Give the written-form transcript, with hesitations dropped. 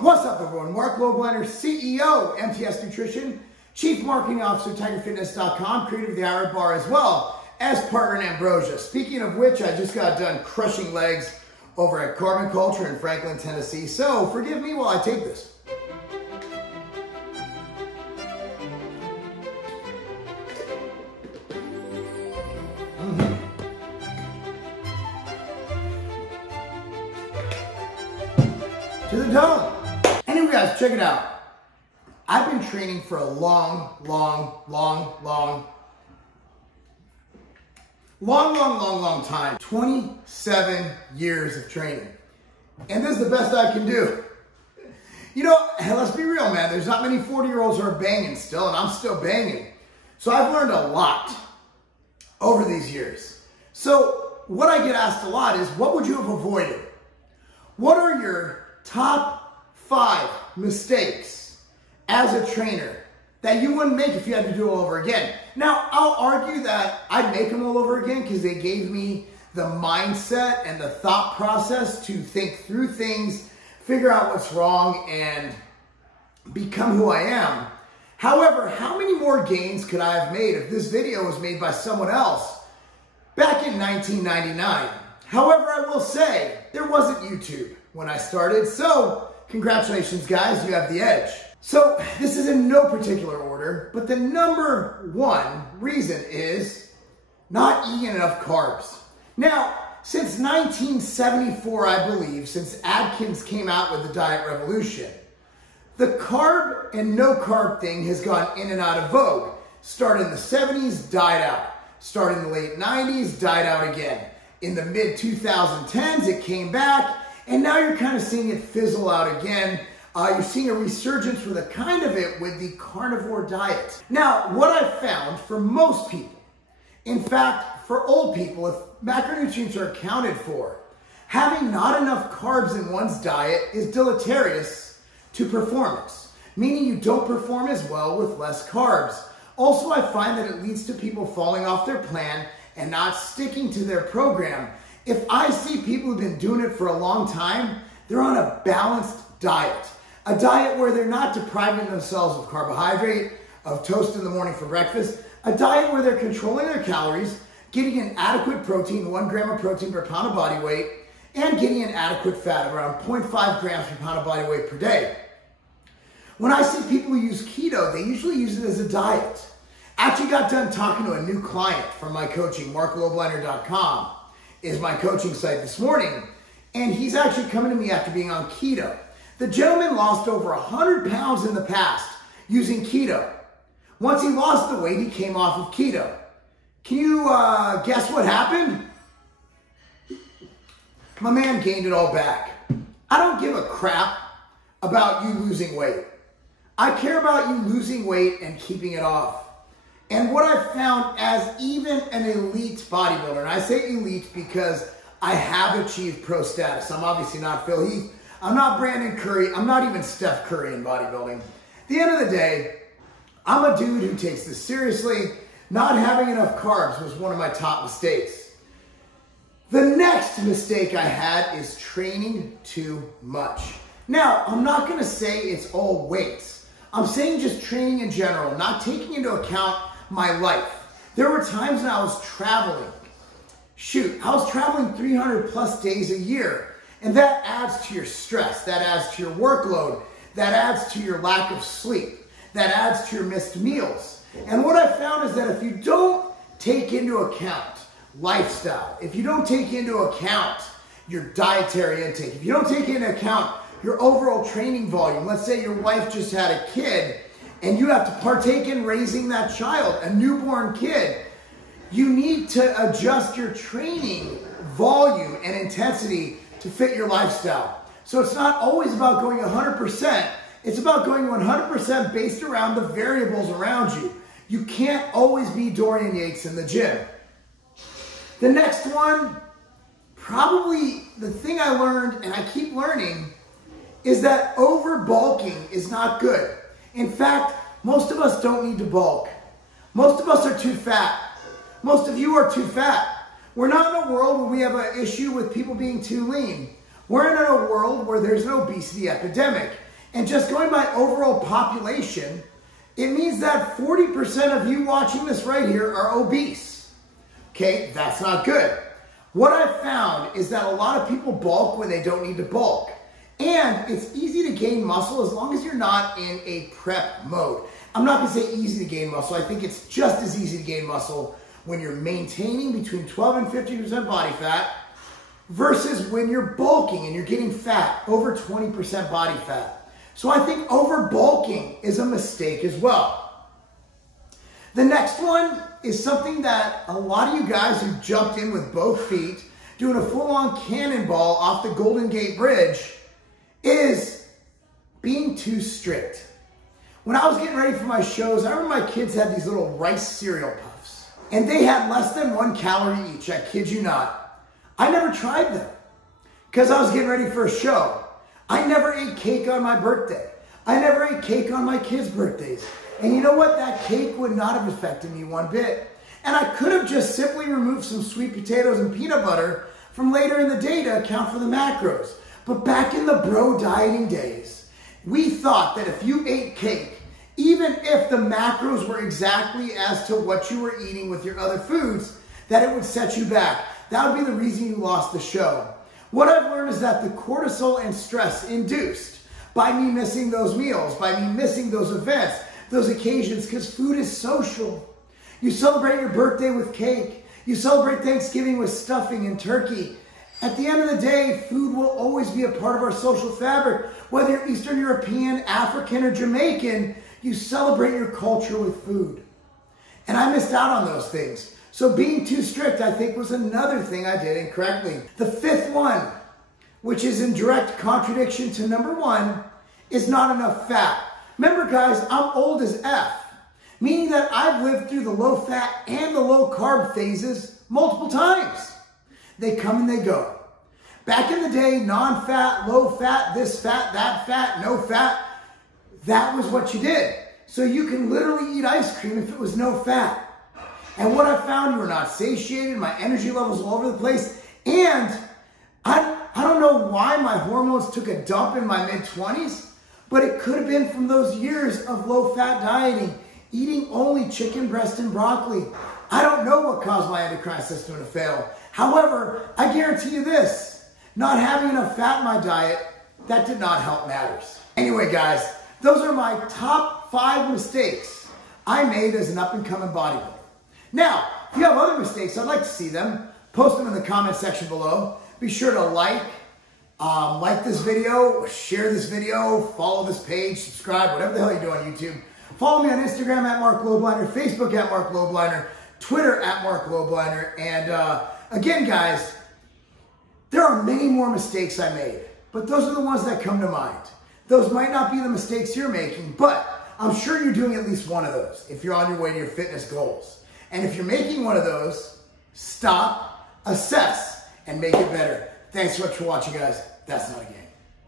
What's up, everyone? Marc Lobliner, CEO, MTS Nutrition, Chief Marketing Officer, TigerFitness.com, creator of the Iron Bar, as well as partner in Ambrosia. Speaking of which, I just got done crushing legs over at Carbon Culture in Franklin, Tennessee. So forgive me while I take this. To the dome. Anyway, guys, check it out. I've been training for a long time. 27 years of training. And this is the best I can do. You know, let's be real, man. There's not many 40-year-olds who are banging still, and I'm still banging. So I've learned a lot over these years. So what I get asked a lot is, what would you have avoided? What are your top 5 mistakes as a trainer that you wouldn't make if you had to do it all over again? Now, I'll argue that I'd make them all over again because they gave me the mindset and the thought process to think through things, figure out what's wrong, and become who I am. However, how many more gains could I have made if this video was made by someone else back in 1999? However, I will say, there wasn't YouTube when I started, so congratulations, guys, you have the edge. So this is in no particular order, but the number 1 reason is not eating enough carbs. Now, since 1974, I believe, since Atkins came out with the diet revolution, the carb and no carb thing has gone in and out of vogue. Started in the 70s, died out. Started in the late 90s, died out again. In the mid 2010s, it came back, and now you're kind of seeing it fizzle out again. You're seeing a resurgence with a kind of it with the carnivore diet. Now, what I've found for most people, in fact, for old people, if macronutrients are accounted for, having not enough carbs in one's diet is deleterious to performance, meaning you don't perform as well with less carbs. Also, I find that it leads to people falling off their plan and not sticking to their program. If I see people who've been doing it for a long time, they're on a balanced diet. A diet where they're not depriving themselves of carbohydrate, of toast in the morning for breakfast. A diet where they're controlling their calories, getting an adequate protein, 1 gram of protein per pound of body weight, and getting an adequate fat, around 0.5 grams per pound of body weight per day. When I see people who use keto, they usually use it as a diet. Actually got done talking to a new client from my coaching, MarcLobliner.com is my coaching site this morning, and he's actually coming to me after being on keto. The gentleman lost over 100 pounds in the past using keto. Once he lost the weight, he came off of keto. Can you guess what happened? My man gained it all back. I don't give a crap about you losing weight. I care about you losing weight and keeping it off. And what I've found as even an elite bodybuilder, and I say elite because I have achieved pro status. I'm obviously not Phil Heath. I'm not Brandon Curry. I'm not even Steph Curry in bodybuilding. At the end of the day, I'm a dude who takes this seriously. Not having enough carbs was one of my top mistakes. The next mistake I had is training too much. Now, I'm not going to say it's all weights. I'm saying just training in general, not taking into account my life. There were times when I was traveling. Shoot, I was traveling 300 plus days a year. And that adds to your stress. That adds to your workload. That adds to your lack of sleep. That adds to your missed meals. And what I found is that if you don't take into account lifestyle, if you don't take into account your dietary intake, if you don't take into account your overall training volume, let's say your wife just had a kid and you have to partake in raising that child, a newborn kid, you need to adjust your training volume and intensity to fit your lifestyle. So it's not always about going 100%. It's about going 100% based around the variables around you. You can't always be Dorian Yates in the gym. The next one, probably the thing I learned, and I keep learning, is that over bulking is not good. In fact, most of us don't need to bulk. Most of us are too fat. Most of you are too fat. We're not in a world where we have an issue with people being too lean. We're in a world where there's an obesity epidemic. And just going by overall population, it means that 40% of you watching this right here are obese. Okay, that's not good. What I've found is that a lot of people bulk when they don't need to bulk. And it's easy to gain muscle as long as you're not in a prep mode. I'm not gonna say easy to gain muscle. I think it's just as easy to gain muscle when you're maintaining between 12 and 50% body fat versus when you're bulking and you're getting fat, over 20% body fat. So I think over bulking is a mistake as well. The next one is something that a lot of you guys who jumped in with both feet, doing a full-on cannonball off the Golden Gate Bridge, is being too strict. When I was getting ready for my shows, I remember my kids had these little rice cereal puffs, and they had less than 1 calorie each, I kid you not. I never tried them because I was getting ready for a show. I never ate cake on my birthday. I never ate cake on my kids' birthdays. And you know what? That cake would not have affected me one bit. And I could have just simply removed some sweet potatoes and peanut butter from later in the day to account for the macros. But back in the bro dieting days, we thought that if you ate cake, even if the macros were exactly as to what you were eating with your other foods, that it would set you back. That would be the reason you lost the show. What I've learned is that the cortisol and stress induced by me missing those meals, by me missing those events, those occasions, because food is social. You celebrate your birthday with cake. You celebrate Thanksgiving with stuffing and turkey. At the end of the day, food will always be a part of our social fabric. Whether you're Eastern European, African, or Jamaican, you celebrate your culture with food. And I missed out on those things. So being too strict, I think, was another thing I did incorrectly. The fifth one, which is in direct contradiction to number 1, is not enough fat. Remember, guys, I'm old as F, meaning that I've lived through the low fat and the low carb phases multiple times. They come and they go. Back in the day, non-fat, low fat, this fat, that fat, no fat, that was what you did. So you can literally eat ice cream if it was no fat. And what I found, you were not satiated, my energy levels all over the place, and I don't know why my hormones took a dump in my mid-20s, but it could have been from those years of low-fat dieting, eating only chicken breast and broccoli. I don't know what caused my endocrine system to fail. However, I guarantee you this, not having enough fat in my diet, that did not help matters. Anyway, guys, those are my top 5 mistakes I made as an up-and-coming bodybuilder. Now, if you have other mistakes, I'd like to see them. Post them in the comment section below. Be sure to like this video, share this video, follow this page, subscribe, whatever the hell you do on YouTube. Follow me on Instagram at Marc Lobliner, Facebook at Marc Lobliner, Twitter at Marc Lobliner. And again, guys, there are many more mistakes I made, but those are the ones that come to mind. Those might not be the mistakes you're making, but I'm sure you're doing at least one of those if you're on your way to your fitness goals. And if you're making one of those, stop, assess, and make it better. Thanks so much for watching, guys. That's not a game.